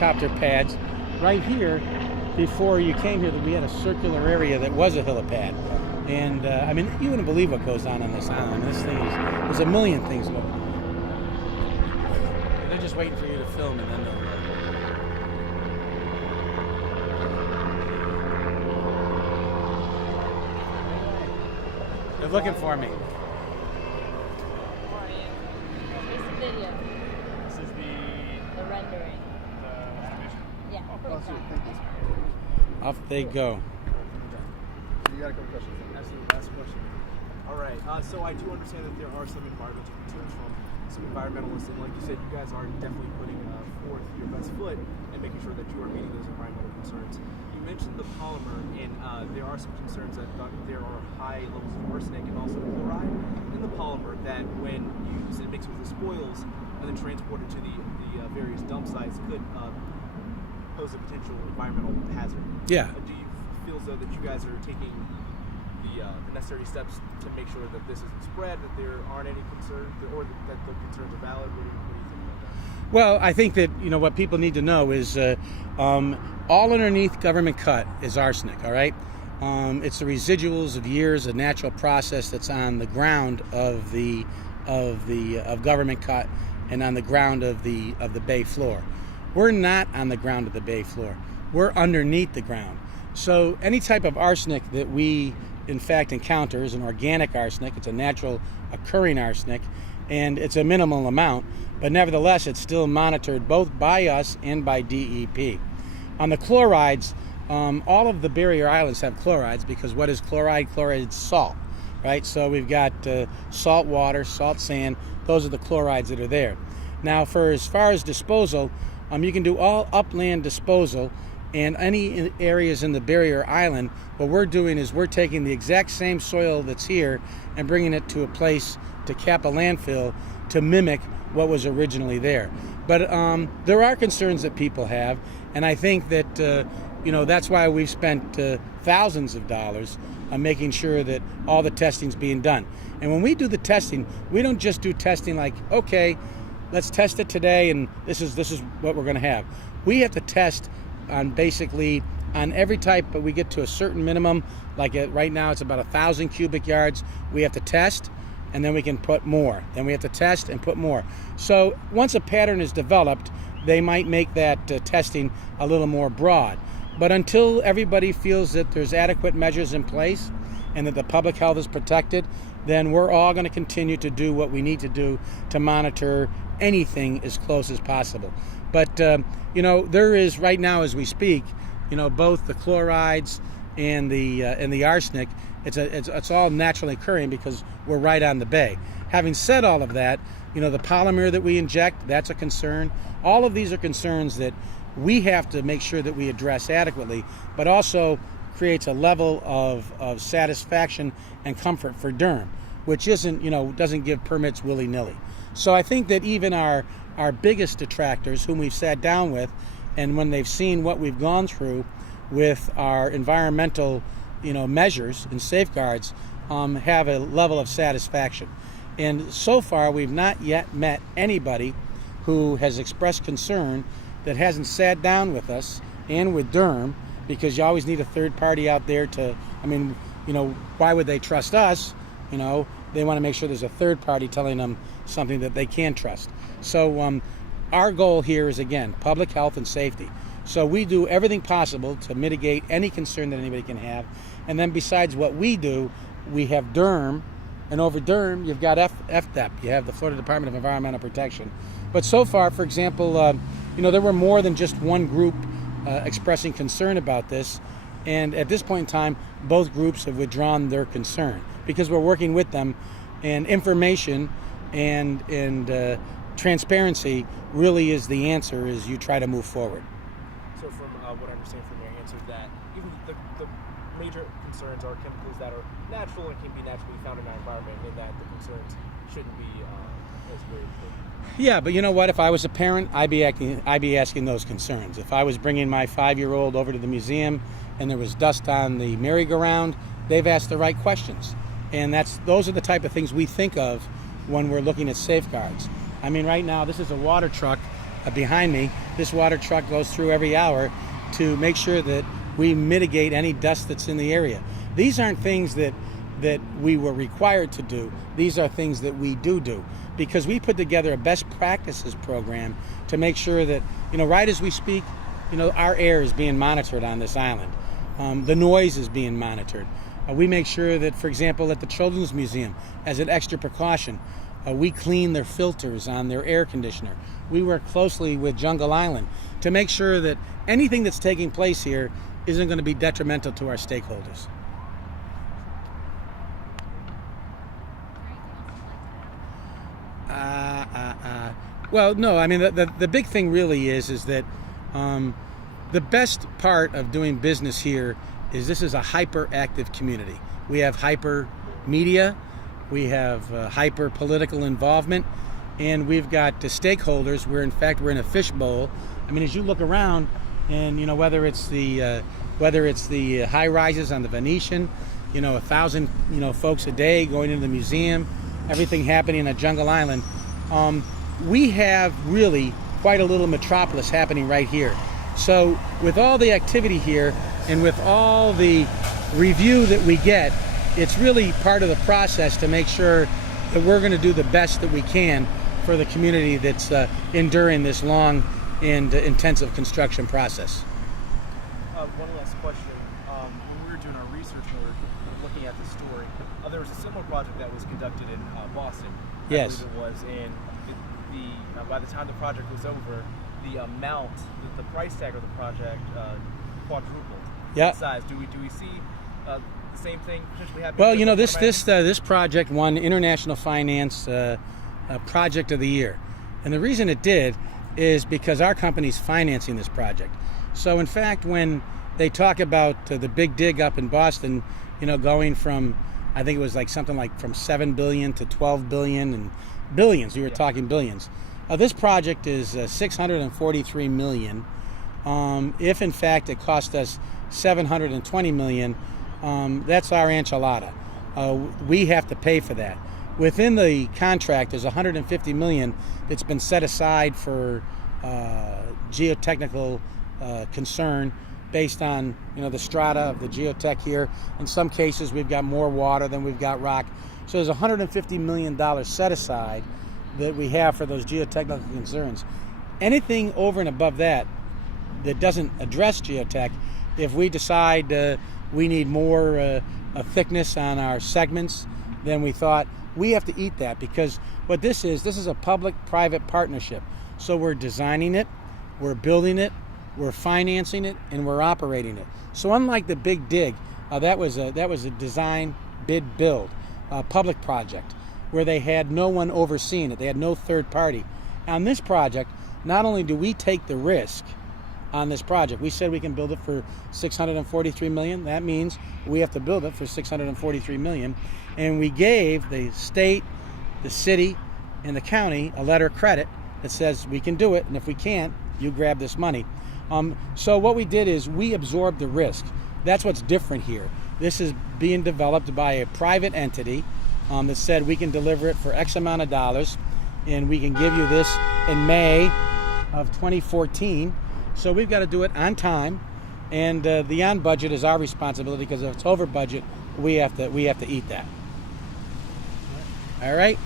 helicopter pads. Right here, before you came here, we had a circular area that was a helipad. And I mean, you wouldn't believe what goes on this island. This thing is, there's a million things going on. They're just waiting for you to film, and then they'll. They're looking for me. Video. This is the Rendering. animation. Yeah. Oh, sweet. Thank you. Off they go. You got a couple questions. Absolutely. Last question. All right. So I do understand that there are some environmental concerns from some environmentalists, and like you said, you guys are definitely putting forth your best foot and making sure that you are meeting those environmental concerns. You mentioned the polymer, and there are some concerns that there are high levels of arsenic and also chloride in the polymer that, when used and mixed with the spoils and then transported to the various dump sites, could pose a potential environmental hazard. Yeah. Do you feel as though that you guys are taking the necessary steps to make sure that this isn't spread, that there aren't any concerns, or that the concerns are valid? What do you think about that? Well, I think that, you know, what people need to know is all underneath government cut is arsenic, all right? It's the residuals of years of natural process that's on the ground of government cut and on the ground of the bay floor. We're not on the ground of the bay floor. We're underneath the ground. So any type of arsenic that we in fact encounter is an organic arsenic. It's a natural occurring arsenic, and it's a minimal amount, but nevertheless it's still monitored both by us and by DEP. On the chlorides, all of the barrier islands have chlorides, because what is chloride? Chloride is salt, right? So we've got salt water, salt sand. Those are the chlorides that are there. Now, as far as disposal, you can do all upland disposal, and any areas in the barrier island, what we're doing is we're taking the exact same soil that's here and bringing it to a place to cap a landfill to mimic what was originally there. But there are concerns that people have, and I think that that's why we've spent thousands of dollars on making sure that all the testing's being done. And when we do the testing, we don't just do testing like, okay, let's test it today and this is what we're going to have. We have to test on basically on every type, but we get to a certain minimum. Like right now it's about 1,000 cubic yards. We have to test, and then we can put more. Then we have to test and put more. So once a pattern is developed, they might make that testing a little more broad. But until everybody feels that there's adequate measures in place and that the public health is protected, then we're all going to continue to do what we need to do to monitor anything as close as possible. But there is right now, as we speak, both the chlorides and the arsenic. It's all naturally occurring because we're right on the bay. Having said all of that, the polymer that we inject, that's a concern. All of these are concerns that we have to make sure that we address adequately, but also creates a level of satisfaction and comfort for Durham, which doesn't give permits willy-nilly. So I think that even our biggest detractors, whom we've sat down with, and when they've seen what we've gone through with our environmental measures and safeguards, have a level of satisfaction. And so far we've not yet met anybody who has expressed concern that hasn't sat down with us and with Durham, because you always need a third party out there why would they trust us? They want to make sure there's a third party telling them something that they can trust. So our goal here is, again, public health and safety. So we do everything possible to mitigate any concern that anybody can have. And then besides what we do, we have Durham, and over Durham you've got FDEP. You have the Florida Department of Environmental Protection. But so far, for example, there were more than just one group expressing concern about this. And at this point in time, both groups have withdrawn their concern because we're working with them, and information and transparency really is the answer as you try to move forward. So from what I understand from your answer, that even the major concerns are chemicals that are natural and can be naturally found in our environment, and that the concerns shouldn't be as great. Yeah, but you know what? If I was a parent, I'd be asking those concerns. If I was bringing my 5-year-old over to the museum and there was dust on the merry-go-round, they've asked the right questions. And those are the type of things we think of when we're looking at safeguards. I mean, right now, this is a water truck behind me, this water truck goes through every hour to make sure that we mitigate any dust that's in the area. These aren't things that we were required to do. These are things that we do because we put together a best practices program to make sure that, right as we speak, our air is being monitored on this island. The noise is being monitored. We make sure that, for example, at the Children's Museum, as an extra precaution, we clean their filters on their air conditioner. We work closely with Jungle Island to make sure that anything that's taking place here isn't going to be detrimental to our stakeholders. Well, no, I mean, the big thing really is that the best part of doing business here is this is a hyperactive community. We have hyper media, we have hyper political involvement, and we've got the stakeholders where in fact we're in a fishbowl. I mean, as you look around, and whether it's the high rises on the Venetian, 1,000 folks a day going into the museum, everything happening at Jungle Island. We have really quite a little metropolis happening right here. So with all the activity here and with all the review that we get, it's really part of the process to make sure that we're going to do the best that we can for the community that's enduring this long and intensive construction process. One last question. When we were doing our research and we were looking at the story, there was a similar project that was conducted in Boston. Yes. I believe it was, and by the time the project was over, the amount, the price tag of the project quadrupled in size. Do we see the same thing potentially happening? Well, this project won International Finance Project of the Year, and the reason it did is because our company's financing this project. So in fact, when they talk about the big dig up in Boston, going from, I think it was something like from 7 billion to 12 billion and billions. We were talking billions. This project is 643 million. If in fact it cost us 720 million, that's our enchilada. We have to pay for that. Within the contract, there's 150 million that's been set aside for geotechnical concern based on the strata of the geotech here. In some cases, we've got more water than we've got rock. So there's $150 million set aside that we have for those geotechnical concerns. Anything over and above that doesn't address geotech, if we decide we need more thickness on our segments, then we thought we have to eat that, because what this is a public-private partnership. So we're designing it, we're building it, we're financing it, and we're operating it. So unlike the big dig, that was a design, bid, build, public project where they had no one overseeing it. They had no third party. On this project, not only do we take the risk on this project, we said we can build it for $643 million. That means we have to build it for $643 million. And we gave the state, the city, and the county a letter of credit that says we can do it, and if we can't, you grab this money. So what we did is we absorbed the risk. That's what's different here. This is being developed by a private entity that said we can deliver it for X amount of dollars, and we can give you this in May of 2014. So we've got to do it on time, and the on budget is our responsibility, because if it's over budget, we have to eat that. All right.